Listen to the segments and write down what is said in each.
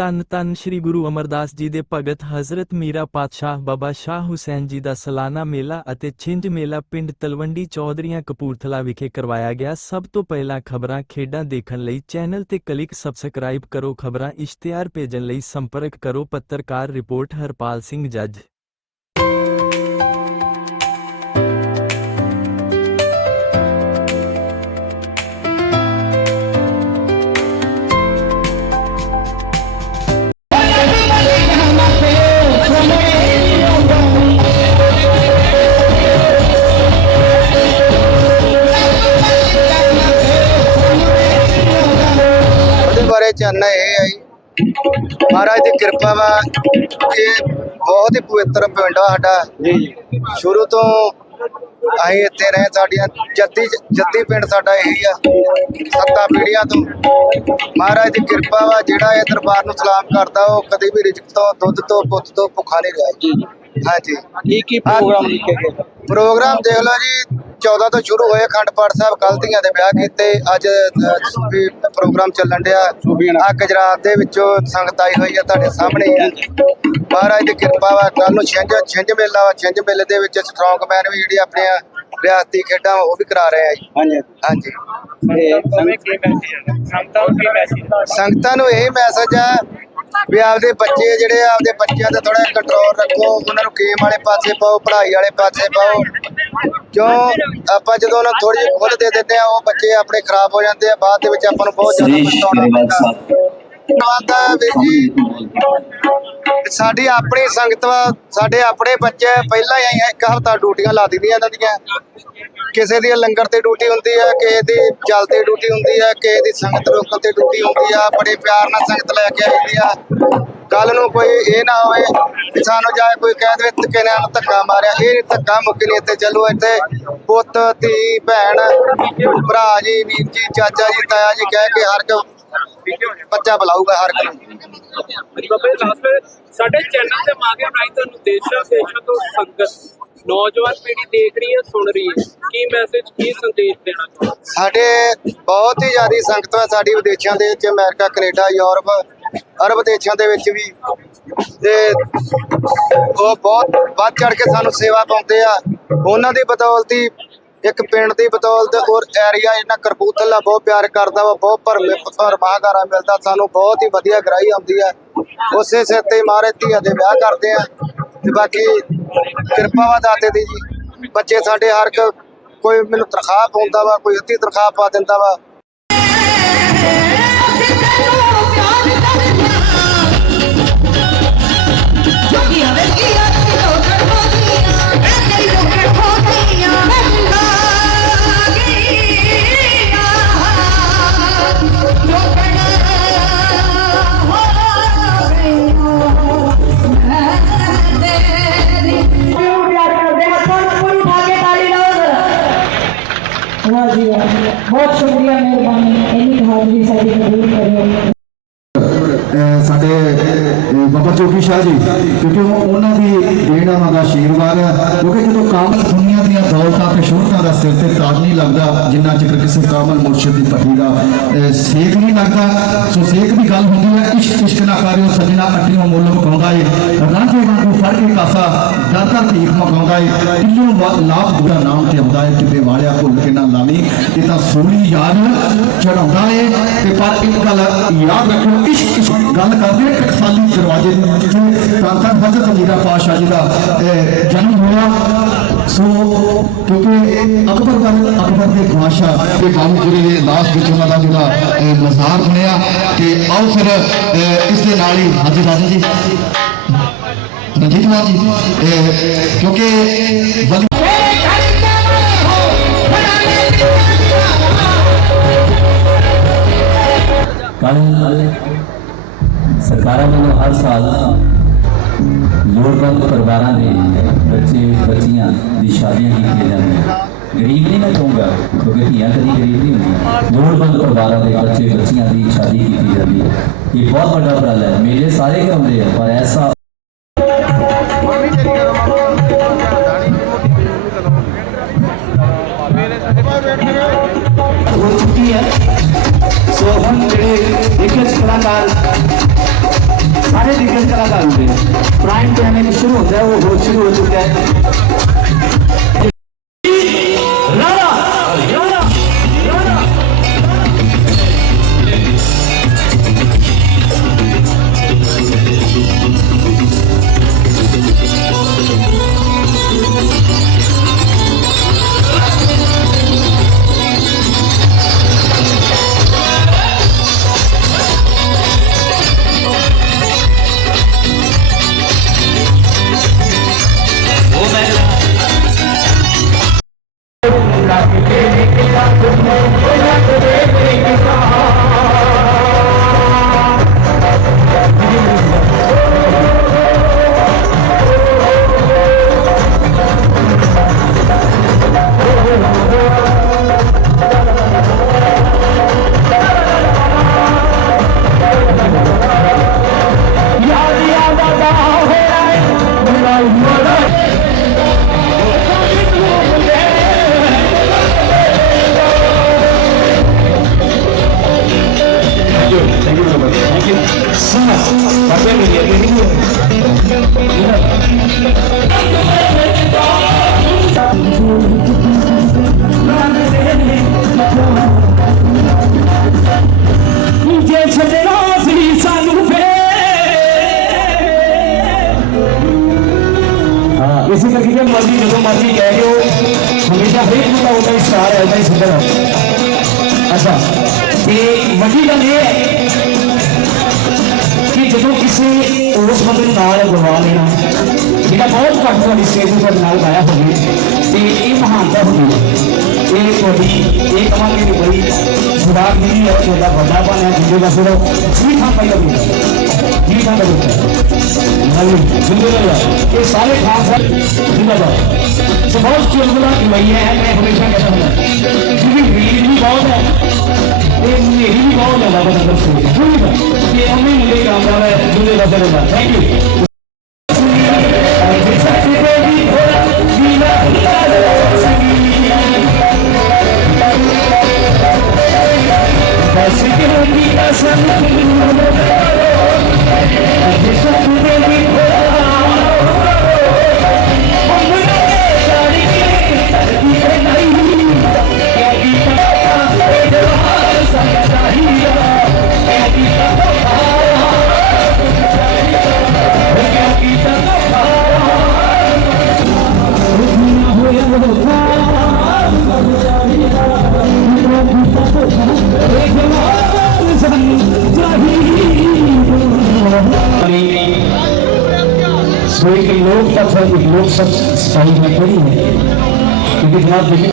ਧੰਨ ਧੰਨ ਸ੍ਰੀ ਗੁਰੂ ਅਮਰਦਾਸ ਜੀ ਦੇ ਭਗਤ ਹਜ਼ਰਤ ਮੀਰਾ ਪਾਤਸ਼ਾਹ ਬਾਬਾ ਸ਼ਾਹ ਹੁਸੈਨ ਜੀ ਦਾ ਸਾਲਾਨਾ ਮੇਲਾ ਅਤੇ ਛਿੰਝ ਮੇਲਾ ਪਿੰਡ ਤਲਵੰਡੀ ਚੌਧਰੀਆਂ ਕਪੂਰਥਲਾ ਵਿਖੇ ਕਰਵਾਇਆ ਗਿਆ। ਸਭ ਤੋਂ ਪਹਿਲਾਂ ਖਬਰਾਂ ਖੇਡਾਂ ਦੇਖਣ ਲਈ ਚੈਨਲ ਤੇ ਕਲਿੱਕ ਸਬਸਕ੍ਰਾਈਬ ਕਰੋ। ਖਬਰਾਂ ਇਸ਼ਤਿਹਾਰ ਭੇਜਣ ਲਈ ਸੰਪਰਕ ਕਰੋ। ਪੱਤਰਕਾਰ ਰਿਪੋਰਟ ਹਰਪਾਲ ਸਿੰਘ ਜੱਜ। ਬਾਰੇ ਚਾਨਣਾ ਇਹ ਹੈ ਜੀ, ਮਹਾਰਾਜ ਦੀ ਕਿਰਪਾ ਵਾ ਇਹ ਬਹੁਤ ਹੀ ਪਵਿੱਤਰ ਪਿੰਡ ਆ ਸਾਡਾ। ਜੀ। ਜੀ ਸ਼ੁਰੂ ਤੋਂ ਅਸੀਂ ਇੱਥੇ ਰਹੇ ਸਾਡੀਆਂ ਜੱਦੀ ਜੱਦੀ ਪਿੰਡ ਸਾਡਾ ਇਹੀ ਆ। ਸੱਤਾ ਪੀੜ੍ਹੀਆਂ ਤੋਂ। ਮਹਾਰਾਜ ਦੀ ਕਿਰਪਾ ਵਾ ਜਿਹੜਾ ਇਹ ਦਰਬਾਰ ਨੂੰ ਸਲਾਮ ਕਰਦਾ ਉਹ ਕਦੇ ਵੀ ਰਿਜਕ ਤੋਂ ਦੁੱਧ ਤੋਂ ਪੁੱਤ ਤੋਂ ਭੁੱਖਾ ਨਹੀਂ ਰਿਹਾ। ਜੀ। ਹਾਂਜੀ। ਕੀ ਕੀ ਪ੍ਰੋਗਰਾਮ ਪ੍ਰੋਗਰਾਮ ਦੇਖ ਲਓ ਜੀ 14 ਤੋਂ ਸ਼ੁਰੂ ਹੋਏ ਅਖੰਡ ਪਾਠ ਸਾਹਿਬ ਦੀਆਂ ਦੇ ਵਿਆਹ ਕੀਤੇ। ਅੱਜ ਵੀ ਪ੍ਰੋਗਰਾਮ ਚੱਲਣ ਡਿਆ। ਆ ਗੁਜਰਾਤ ਦੇ ਵਿੱਚੋਂ ਸੰਗਤ ਆਈ ਹੋਈ ਆ ਤੁਹਾਡੇ ਸਾਹਮਣੇ ਮਹਾਰਾਜ ਦੀ ਕਿਰਪਾ ਵਾ ਕੱਲ ਨੂੰ ਛਿੰਝ ਛਿੰਝ ਮੇਲਾ ਵਾ। ਛਿੰਝ ਮੇਲੇ ਦੇ ਵਿੱਚ ਸਟਰੋਂਗਮੈਨ ਵੀ ਜਿਹੜੀ ਆਪਣੀਆਂ ਰਿਆਸਤੀ ਖੇਡਾਂ ਉਹ ਵੀ ਕਰਾ ਰਹੇ ਆ ਜੀ। ਹਾਂਜੀ। ਹਾਂਜੀ। ਤੇ ਸੰਗਤ ਕੀ ਮੈਸੇਜ ਸੰਗਤਾਂ ਨੂੰ ਕੀ ਮੈਸੇਜ ਸੰਗਤਾਂ ਨੂੰ ਇਹ ਮੈਸੇਜ ਆ ਵੀ ਆਪਦੇ ਬੱਚੇ ਜਿਹੜੇ ਆਪਦੇ ਬੱਚਿਆਂ ਤੇ ਥੋੜਾ ਕੰਟਰੋਲ ਰੱਖੋ। ਉਹਨਾਂ ਨੂੰ ਗੇਮ ਵਾਲੇ ਪਾਸੇ ਪਾਓ ਪੜ੍ਹਾਈ ਵਾਲੇ ਪਾਸੇ ਪਾਓ। ਕਿਉਂ? ਆਪਾਂ ਜਦੋਂ ਉਹਨਾਂ ਨੂੰ ਥੋੜੀ ਜਿਹੀ ਖੁੱਲ੍ਹ ਦੇ ਦਿੰਦੇ ਆ ਉਹ ਬੱਚੇ ਆਪਣੇ ਖਰਾਬ ਹੋ ਜਾਂਦੇ ਆ। ਬਾਅਦ ਦੇ ਵਿੱਚ ਆਪਾਂ ਨੂੰ ਬਹੁਤ ਜ਼ਿਆਦਾ ਪਛਤਾਉਣਾ ਪੈਂਦਾ। ਧੰਨਵਾਦ ਆ ਵੀਰ ਜੀ ਸਾਡੀ ਆਪਣੀ ਸੰਗਤ ਵਾ, ਸਾਡੇ ਆਪਣੇ ਬੱਚੇ ਪਹਿਲਾਂ ਹੀ ਆਈਆਂ, ਇੱਕ ਹਫ਼ਤਾ ਡਿਊਟੀਆਂ ਲਾ ਦਿੰਦੀਆਂ ਇਹਨਾਂ ਦੀਆਂ। ਕਿਸੇ ਦੀ ਲੰਗਰ ਤੇ ਡਿਊਟੀ ਹੁੰਦੀ ਹੈ ਕਿਸੇ ਦੀ ਜਲ ਤੇ ਡਿਊਟੀ ਹੁੰਦੀ ਹੈ ਕਿਸੇ ਦੀ ਸੰਗਤ ਰੋਕਣ ਤੇ ਡਿਊਟੀ ਹੁੰਦੀ ਆ, ਬੜੇ ਪਿਆਰ ਨਾਲ ਸੰਗਤ ਲੈ ਕੇ ਆਈਦੀ ਆ। ਕੱਲ ਨੂੰ ਕੋਈ ਇਹ ਨਾ ਹੋਵੇ ਕਿ ਸਾਨੂੰ ਜਾਏ ਕੋਈ ਕਹਿ ਦੇਵੇ, ਧੱਕੇ ਨਾਲ ਧੱਕਾ ਮਾਰਿਆ। ਇਹ ਨਹੀਂ ਧੱਕਾ ਮੁੱਕ ਨਹੀਂ ਇੱਥੇ, ਚੱਲੋ ਇੱਥੇ। ਪੁੱਤ, ਧੀ, ਭੈਣ, ਭਰਾ ਜੀ, ਵੀਰ ਜੀ, ਚਾਚਾ ਜੀ, ਤਾਇਆ ਜੀ ਕਹਿ ਕੇ ਹਰ ਇੱਕ ਬੱਚਾ ਬੁਲਾਊਗਾ ਹਰ ਇੱਕ ਨੂੰ ਬਾਬੇ ਲਾਸਟ ਸਾਡੇ ਚੈਨਲ ਤੇ ਮਾਗੇ ਬਣਾਈ ਤੁਹਾਨੂੰ ਦੇਸ਼ਾਂ ਦੇਸ਼ਾਂ ਤੋਂ ਸੰਗਤ ਨੌਜਵਾਨ ਪੀੜ੍ਹੀ ਦੇਖ ਰਹੀ ਹੈ ਸੁਣ ਰਹੀ ਹੈ। ਕੀ ਮੈਸੇਜ ਕੀ ਸੰਦੇਸ਼ ਦੇਣਾ ਚਾਹੁੰਦੇ? ਸਾਡੇ ਬਹੁਤ ਹੀ ਜ਼ਿਆਦਾ ਸੰਗਤ ਹੈ ਸਾਡੀ ਵਿਦੇਸ਼ਾਂ ਦੇ ਵਿੱਚ ਅਮਰੀਕਾ ਕੈਨੇਡਾ ਯੂਰਪ ਅਰਬ ਦੇਸ਼ਾਂ ਦੇ ਵਿੱਚ ਵੀ। ਤੇ ਉਹ ਬਹੁਤ ਵੱਧ ਚੜ ਕੇ ਸਾਨੂੰ ਸੇਵਾ ਪਾਉਂਦੇ ਆ। ਉਹਨਾਂ ਦੀ ਬਦੌਲਤੀ ਇੱਕ ਪਿੰਡ ਦੀ ਬਦੌਲਤ ਔਰ ਏਰੀਆ ਇਹਨਾਂ ਕਰਪੂਥਲਾ ਬਹੁਤ ਪਿਆਰ ਕਰਦਾ ਵਾ ਬਹੁਤ ਭਰਮੇ ਭਰਮਾਗਾਰਾ ਮਿਲਦਾ ਸਾਨੂੰ ਬਹੁਤ ਹੀ ਵਧੀਆ ਗ੍ਰਾਹੀ ਆਉਂਦੀ ਹੈ ਉਸੇ ਸਿਰ ਤੇ ਮਾਰੇ ਧੀਆ ਦੇ ਵਿਆਹ ਕਰਦੇ ਆ ਤੇ ਬਾਕੀ ਕਿਰਪਾ ਵਾ ਦਾਤੇ ਦੀ ਜੀ ਬੱਚੇ ਸਾਡੇ ਹਰ ਕੋਈ ਮੈਨੂੰ ਤਨਖਾਹ ਪਾਉਂਦਾ ਵਾ ਕੋਈ ਅੱਧੀ ਤਨਖਾਹ ਪਾ ਦਿੰਦਾ ਵਾ ਕਿਉਂਕਿ ਉਹਨਾਂ ਦੀ ਦੇਣ ਉਹਨਾਂ ਦਾ ਆਸ਼ੀਰਵਾਦ ਹੈ ਕਿਉਂਕਿ ਜਦੋਂ ਕਾਮਲ ਦੁਨੀਆ ਦੀਆਂ ਦੌਲਤਾਂ ਤੇ ਸ਼ੋਹਰਤਾਂ ਦਾ ਸਿਰ ਤੇ ਤਾਜ ਨਹੀਂ ਲੱਗਦਾ, ਜਿੰਨਾ ਚਿਰ ਕਿਸੇ ਕਾਮਲ ਮੁਰਸ਼ਿਦ ਦੀ ਪੱਟੀ ਦਾ ਸੇਕ ਨਹੀਂ ਲੱਗਦਾ। ਸੋ ਸੇਕ ਦੀ ਗੱਲ ਹੁੰਦੀ ਹੈ, ਇਸ਼ਕ ਇਸ਼ਕ ਨਾ ਕਰਿਓ, ਸਜਣਾ ਅੱਟੀਆਂ ਮੁੱਲ ਮਕਾਉਂਦਾ ਏ। ਰਾਂਝੇ ਵਾਂਗੂ ਫੜ ਕੇ ਕਾਸਾ, ਦਰ ਦਰ ਮਕਾਉਂਦਾ ਏ। ਕਿੱਲੋਂ ਲਾਭ ਦਾ ਨਾਮ ਤੇ ਆਉਂਦਾ ਏ, ਕਿਤੇ ਵਾਲਿਆ ਭੁੱਲ ਕੇ ਨਾ ਲਾਵੀਂ। ਇਹ ਤਾਂ ਸੋਹਣੀ ਯਾਦ ਚੜਾਉਂਦਾ ਏ। ਤੇ ਪਰ ਇੱਕ ਗੱਲ ਯਾਦ ਰੱਖੋ ਇਸ਼ਕ ਇਸ਼ਕ ਗੱਲ ਕਰਦੇ ਹਾਂ ਟਕਸਾਲੀ ਦਰਵਾਜ਼ੇ ਦੀ ਜਿੱਥੇ ਤਾਂ ਹਜ਼ਰਤ ਮੀਰਾ ਪਾਸ਼ਾ ਜੀ ਦਾ ਜਨਮ ਹੋਇਆ। ਸੋ ਕਿਉਂਕਿ ਅਕਬਰ ਦਾ, ਅਕਬਰ ਦੇ ਬਾਦਸ਼ਾਹ ਦੇ ਬਾਮੂਜਰੇ ਦੇ ਲਾਸਟ ਵਿੱਚ ਉਹਨਾਂ ਦਾ ਜਿਹੜਾ ਮਜ਼ਾਰ ਬਣਿਆ ਤੇ ਆਓ ਫਿਰ ਇਸ ਦੇ ਨਾਲ ਹੀ ਹਾਜੀ ਰਾਜਾ ਜੀ। ਰਣਜੀਤ ਮਾਨ ਜੀ ਕਿਉਂਕਿ ਵਲੀ ਸਰਕਾਰਾਂ ਵੱਲੋਂ ਹਰ ਸਾਲ ਲੋੜਵੰਦ ਪਰਿਵਾਰਾਂ ਦੇ ਬੱਚੇ, ਬੱਚੀਆਂ ਦੀ ਸ਼ਾਦੀਆਂ ਕੀਤੀਆਂ ਜਾਂਦੀਆਂ ਗਰੀਬ ਨਹੀਂ ਮੈਂ ਕਹੂੰਗਾ, ਕਿਉਂਕਿ ਧੀਆਂ ਕਦੀ ਗਰੀਬ ਨਹੀਂ ਹੁੰਦੀਆਂ। ਲੋੜਵੰਦ ਪਰਿਵਾਰਾਂ ਦੇ ਬੱਚੇ, ਬੱਚੀਆਂ ਦੀ ਸ਼ਾਦੀ ਕੀਤੀ ਜਾਂਦੀ ਹੈ। ਇਹ ਬਹੁਤ ਵੱਡਾ ਉਪਰਾਲਾ ਹੈ। ਮੇਲੇ ਸਾਰੇ ਕਰਾਉਂਦੇ ਆ, ਪਰ ਐਸਾ ਹੋ ਚੁੱਕੀ ਹੈ। ਸੋ ਹੁਣ ਜਿਹੜੇ ਇੱਕ ਕਲਾਕਾਰ ਸਾਰੇ ਦਿਗਜ ਕਲਾਕਾਰ ਹੁੰਦੇ ਨੇ। ਪ੍ਰਾਈਮ ਟਾਈਮ ਇਹ ਸ਼ੁਰੂ ਹੁੰਦਾ ਹੈ ਉਹ ਹੋ ਸ਼ੁਰੂ ਹੋ ਚੁੱਕਾ ਤੇ ਵੱਡੀ ਗੱਲ ਇਹ ਹੈ ਕਿ ਜਦੋਂ ਕਿਸੇ ਉਸ ਬੰਦੇ ਨੂੰ ਨਾਲ ਗਵਾ ਲੈਣਾ ਜਿਹੜਾ ਬਹੁਤ ਘੱਟ ਤੁਹਾਡੀ ਸਟੇਜ ਤੇ ਤੁਹਾਡੇ ਨਾਲ ਗਾਇਆ ਹੋਵੇ ਤੇ ਇਹ ਮਹਾਨਤਾ ਹੁੰਦੀ ਹੈ ਇਹ ਤੁਹਾਡੀ ਇਹ ਕਮਾਂਗੇ ਦੀ ਬੜੀ ਸੁਰਾਗ ਨਹੀਂ ਹੈ ਤੁਹਾਡਾ ਵੱਡਾ ਬਣ ਹੈ ਜਿੰਦੇ ਦਾ ਸਿਰਫ ਜੀ ਖਾਂ ਪਾਈ ਲੱਗਦਾ ਜੀ ਖਾਂ ਲੱਗਦਾ ਨਹੀਂ ਜਿੰਦੇ ਦਾ ਇਹ ਸਾਰੇ ਖਾਨ ਸਾਹਿਬ ਜ਼ਿੰਦਾਬਾਦ ਸੋ ਬਹੁਤ ਚੁਲਬਲਾ ਕਮਾਈ ਹੈ ਮੈਂ ਹਮੇਸ਼ਾ ਕਹਿੰਦਾ ਹੁੰਦਾ ਜਿਹਦੀ ਰੀਡ ਵੀ ਬਹੁਤ ਹੈ ਇਹ ਮੇਰੀ ਵੀ ਬਹੁਤ ਜ਼ਿਆਦਾ ਬਦਲ ਦੱਸੋ ਇਹ ਹਮੇ ਮੁੰਡੇ ਕਾਮਯਾਬ ਹੈ ਜਿੰਦੇ ਦਾ ਸਿਰਫ ਥੈਂਕ ਯੂ सो तत्व एक लोक सब स्थाई में खड़ी है क्योंकि जनाब दिल्ली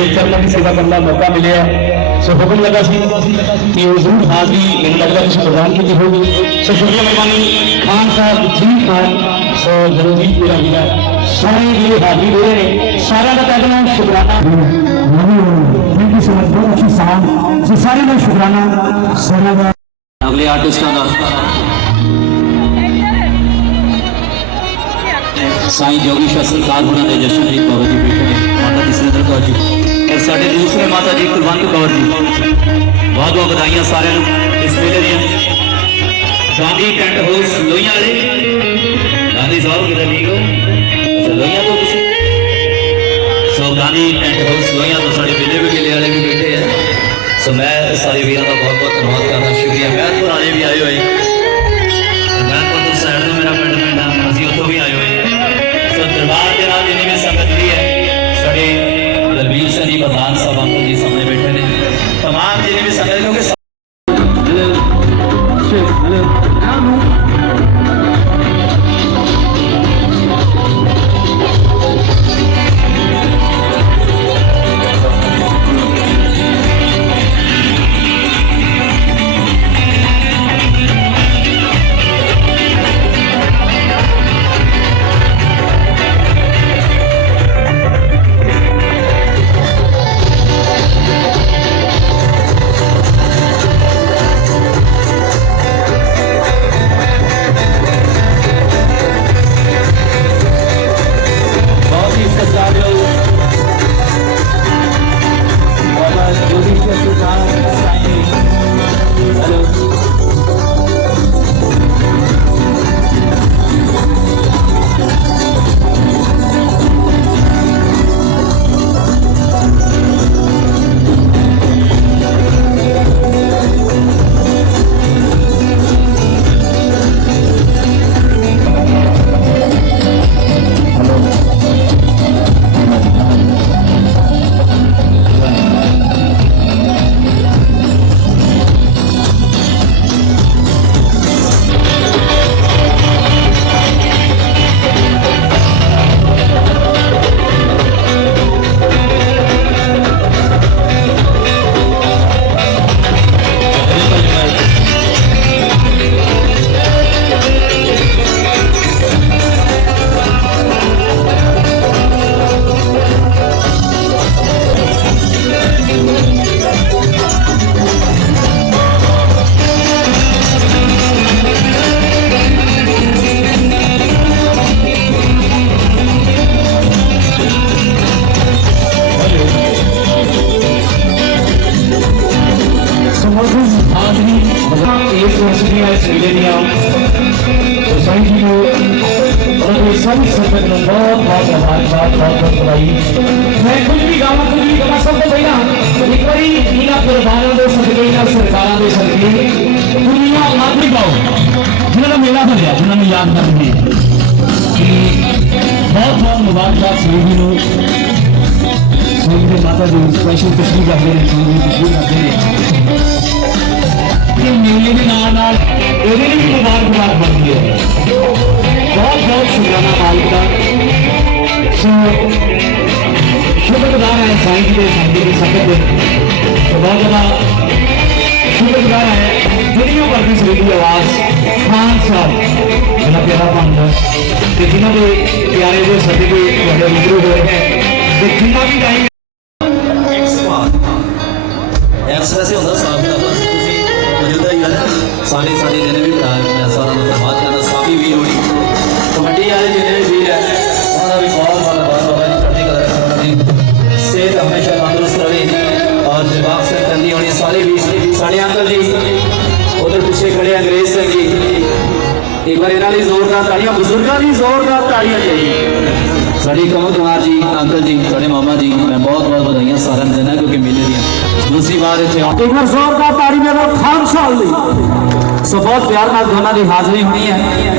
ਤੁਹਾਡੇ ਚਰਨਾਂ ਦੀ ਸੇਵਾ ਕਰਨ ਦਾ ਮੌਕਾ ਮਿਲਿਆ ਸੋ ਹੁਕਮ ਲੱਗਾ ਸੀ ਕਿ ਉਹ ਜ਼ਰੂਰ ਹਾਜ਼ਰੀ ਮੈਨੂੰ ਲੱਗਦਾ ਤੁਸੀਂ ਪ੍ਰਦਾਨ ਕੀਤੀ ਹੋਗੀ ਸੋ ਸ਼ੁਕਰੀਆ ਮਿਹਰਬਾਨੀ ਖਾਨ ਸਾਹਿਬ ਜੀ ਖਾਨ ਸੋ ਜਰੂਰੀ ਪੂਰਾ ਵੀਰਾ ਸਾਰੇ ਜਿਹੜੇ ਹਾਜ਼ਰੀ ਦੇ ਰਹੇ ਨੇ ਸਾਰਿਆਂ ਦਾ ਪਹਿਲਾਂ ਸ਼ੁਕਰਾਨਾ ਥੈਂਕ ਯੂ ਸੋ ਮਚ ਬਹੁਤ ਅੱਛੀ ਸਾਊਂਡ ਸੋ ਸਾਰਿਆਂ ਦਾ ਸ਼ੁਕਰਾਨਾ ਸਾਰਿਆਂ ਦਾ ਅਗਲੇ ਆਰਟਿਸਟਾਂ ਦਾ ਸਾਈਂ ਜੋਗੀ ਸ਼ਾਹ ਸਰਕਾਰ ਉਹਨਾਂ ਦੇ ਜਸ਼ਨਜੀਤ ਬਾਬਾ ਜੀ ਬੈਠੇ ਨੇ ਮਾਤਾ ਜੀ ਸੁਰਿੰਦਰ ਕੌਰ ਜੀ ਔਰ ਸਾਡੇ ਦੂਸਰੇ ਮਾਤਾ ਜੀ ਕੁਲਵੰਤ ਕੌਰ ਜੀ। ਬਹੁਤ ਬਹੁਤ ਵਧਾਈਆਂ ਸਾਰਿਆਂ ਨੂੰ ਇਸ ਵੇਲੇ ਦੀਆਂ। ਗਾਂਧੀ ਟੈਂਟ ਹਾਊਸ ਲੋਹੀਆਂ ਵਾਲੇ। ਗਾਂਧੀ ਸਾਹਿਬ ਕਿਤੇ ਠੀਕ ਹੋ? ਅੱਛਾ, ਲੋਹੀਆਂ ਤੋਂ ਤੁਸੀਂ? So Gandhi tent house Lohian ਤੋਂ ਸਾਡੇ ਵਿਲੇ ਵਿਲੇ ਵਾਲੇ ਵੀ ਬੈਠੇ ਆ। ਸੋ ਮੈਂ ਸਾਰੇ ਵੀਰਾਂ ਦਾ ਬਹੁਤ ਬਹੁਤ ਧੰਨਵਾਦ ਕਰਦਾ। ਸ਼ੁਕਰੀਆ। ਮਹਿਤਪੁਰ ਵਾਲੇ ਵੀ ਆਏ ਹੋਏ। ਪ੍ਰਧਾਨ ਸਭਾ ਅੰਕਲ ਜੀ ਸਾਹਮਣੇ ਬੈਠੇ ਨੇ। ਤਮਾਮ ਜਿੰਨੀ ਵੀ ਸੰਗਤ ਕਿਉਂਕਿ ਬਹੁਤ ਇਹਨਾਂ ਕੁਰਬਾਨਾਂ ਦੇ ਸਦਕੇ ਇਹਨਾਂ ਸਰਕਾਰਾਂ ਦੇ ਸਦਕੇ ਦੁਨੀਆ ਆਖਰੀ ਪਾਓ ਜਿਨ੍ਹਾਂ ਦਾ ਮੇਲਾ ਭਰਿਆ ਜਿਨ੍ਹਾਂ ਨੂੰ ਯਾਦ ਕਰਦੀ ਬਹੁਤ ਬਹੁਤ ਮੁਬਾਰਕਬਾਦ ਸ੍ਰੀ ਨੂੰ ਸ੍ਰੀ ਦੇ ਮਾਤਾ ਜੀ ਸਪੈਸ਼ਲ ਤਸਵੀਰ ਕਰਦੇ ਨੇ ਸ੍ਰੀ ਦੀ ਤਸਵੀਰ ਕਰਦੇ ਨੇ ਕਿ ਮੇਲੇ ਦੇ ਨਾਲ ਨਾਲ ਇਹਦੇ ਲਈ ਵੀ ਮੁਬਾਰਕਬਾਦ ਬਣਦੀ ਹੈ ਬਹੁਤ ਬਹੁਤ ਸ਼ੁਕਰਾਨਾ ਮਾਲਿਕ ਦਾ ਸੋ ਸ਼ੁਕਰਗੁਜ਼ਾਰ ਹੈ ਸਾਈਂ ਜੀ ਦੇ ਸੰਗਤ ਦੇ ਸੰਗਤ ਦੇ ਬਹੁਤ ਜ਼ਿਆਦਾ ਸ਼ੁਕਰਗੁਜ਼ਾਰ ਹੈ ਦੁਨੀਆ ਭਰ ਦੀ ਸਰੀ ਆਵਾਜ਼ ਖਾਨ ਸਾਹਿਬ ਜਿਹੜਾ ਪਿਆਰਾ ਬੰਦਾ ਤੇ ਜਿਨ੍ਹਾਂ ਦੇ ਪਿਆਰੇ ਦੇ ਸਦਕੇ ਤੁਹਾਡੇ ਰੂਬਰੂ ਹੋਏ ਹੈ ਤੇ ਜਿੰਨਾ ਵੀ ਟਾਈਮ ਲਈ ਜ਼ੋਰਦਾਰ ਤਾੜੀਆਂ ਚਾਹੀਏ ਸਾਡੀ ਕਮਲ ਕੁਮਾਰ ਜੀ ਅੰਕਲ ਜੀ ਸਾਡੇ ਮਾਮਾ ਜੀ ਮੈਂ ਬਹੁਤ ਬਹੁਤ ਵਧਾਈਆਂ ਸਾਰਿਆਂ ਨੂੰ ਦਿੰਦਾ ਕਿਉਂਕਿ ਮੇਲੇ ਦੀਆਂ ਦੂਸਰੀ ਵਾਰ ਇੱਥੇ ਆਉਣ ਇੱਕ ਵਾਰ ਜ਼ੋਰਦਾਰ ਤਾੜੀ ਨਾਲ ਖਾਨ ਸਾਹਿਬ ਲਈ। ਸੋ ਬਹੁਤ ਪਿਆਰ ਨਾਲ ਦੋਨਾਂ ਦੀ ਹਾਜ਼ਰੀ ਹੋਣੀ ਹੈ।